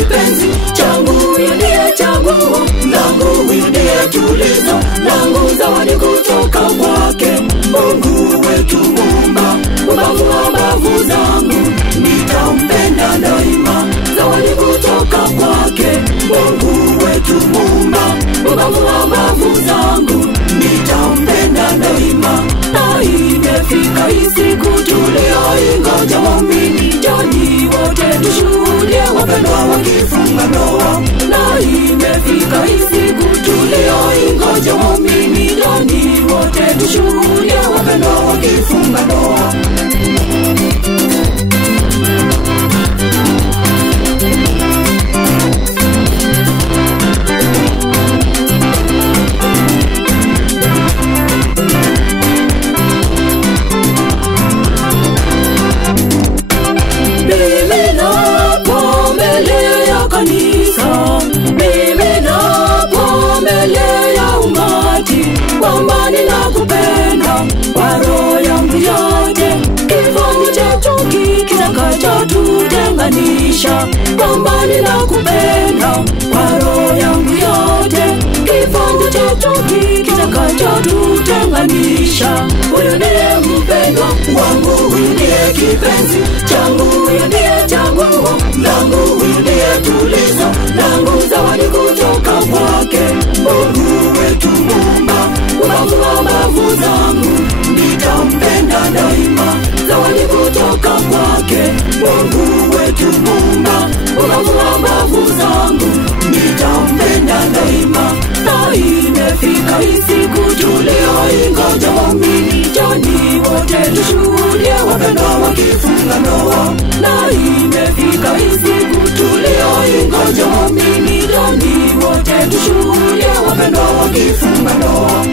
kipenzi changu, huyu ndiye chaguo langu, huyu ndiye tulizo langu, zawadi kutoka kwake Mungu wetu Muumba. Ubavu wa mbavu zangu nitampenda daima, zawadi kutoka kwake Mungu wetu Muumba. Ubavu wa mbavu zangu nitampenda daima. Na imefika siku tulioingoja waumini, njoni wote tushuhudie wapendwa wakifunga ndoa. Na imefika siku tulioingoja waumini, njoni wote tushuhudie wapendwa wakifunga ndoa. Kwamba ninakupenda kwa roho yangu yote, kifo chetu kitakachotutenganisha. Kwamba ninakupenda kwa roho yangu yote, kifo chetu kitakachotutenganisha. Huyu ndiye mpendwa wangu, huyu ndiye kipenzi changu, huyu ndiye chaguo langu, huyu ndiye tulizo langu, zawadi kutoka kwake Mungu wetu Muumba. Ubavu wa mbavu zangu nitampenda daima, zawadi kutoka kwake Mungu wetu Muumba. Ubavu wa mbavu zangu nitampenda daima. Na imefika siku tulioingoja waumini, njoni wote tushuhudie wapendwa wakifunga ndoa. Na imefika siku tulioingoja waumini, njoni wote tushuhudie wapendwa wakifunga ndoa.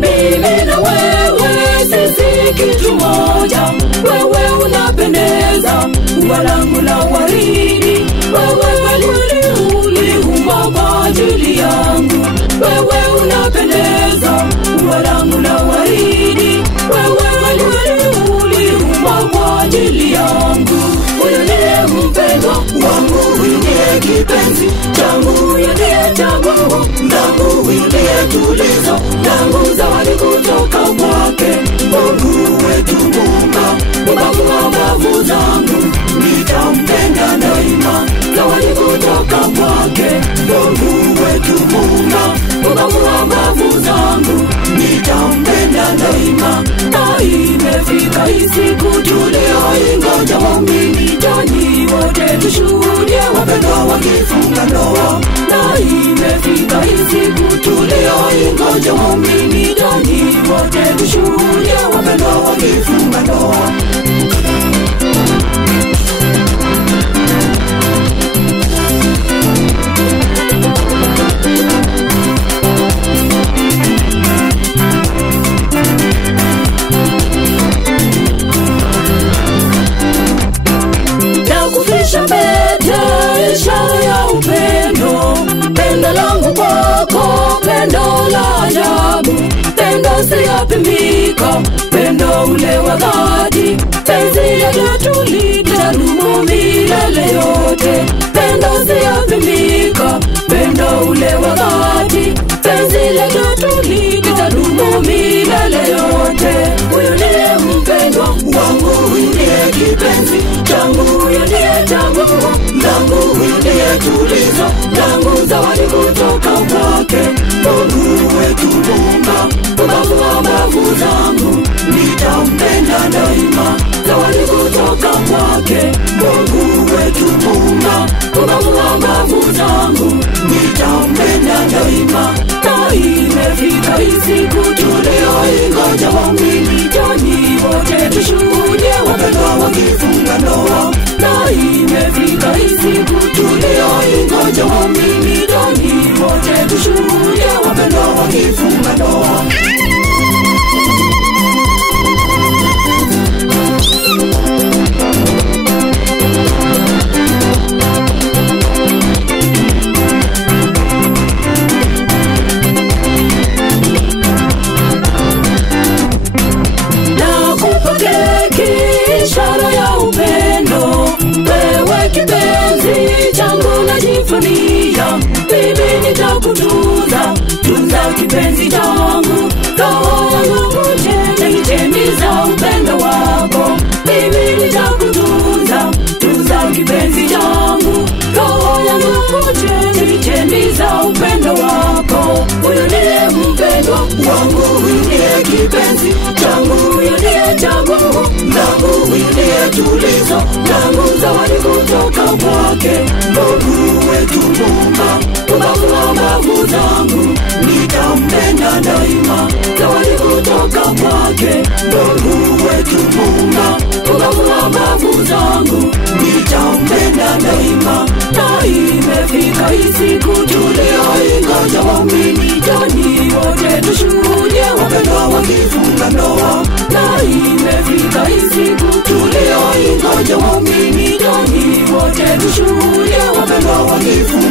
Mimi na wewe sisi kitu moja, wewe unapendeza ua langu la waridi, wewe uliumbwa kwa ajili yangu. Wewe unapendeza ua langu la waridi, wewe uliumbwa kwa ajili yangu. Huyu ndiye mpendwa wangu, huyu ndiye kipenzi changu, huyu ndiye chaguo langu, huyu ndiye tulizo langu, zawadi kutoka kwake Mungu wetu Muumba. Ubavu wa mbavu zangu nitampenda daima, zawadi kutoka kwake Mungu wetu Muumba. Ubavu wa mbavu zangu nitampenda daima. Na imefika siku tulioingoja waumini, njoni wote tushuhudie wapendwa wakifunga ndoa. Na imefika siku tulioingoja waumini, njoni wote tushuhudie wapendwa wakifunga ndoa. Nakufisha pete, ishara ya upendo, pendo langu kwako, pendo la ajabu, pendo siyapimika, pendo ule wa dhati, penzi letu litadumu milele yote. Pendo siyapimika, pendo ule wa dhati, penzi letu litadumu milele yote. Huyu ndiye mpendwa wangu, huyu ndiye kipenzi changu, huyu ndiye chaguo langu, huyu ndiye tulizo langu, zawadi kutoka kwake Mungu wetu Muumba. Ubavu wa mbavu zangu nitampenda daima, zawadi kutoka kwake Mungu wetu Muumba. Ubavu wa mbavu zangu nitampenda daima. Na imefika siku tulioingoja waumini, njoni wote tushuhudie wapendwa wakifunga ndoa. Na imefika siku tulioingoja wangu huyu ndiye kipenzi changu, huyu ndiye chaguo langu, huyu ndiye tulizo langu, zawadi kutoka kwake Mungu wetu Muumba. Ubavu wa mbavu zangu nitampenda daima, zawadi kutoka kwake Mungu wetu Muumba. Ubavu wa mbavu zangu nitampenda daima. Na imefika hii siku tulioingoja waumini, njoni wote tushuhudie wapendwa wakifunga ndoa. Na imefika hii siku tulioingoja waumini, njoni wote tushuhudie wapendwa wakifunga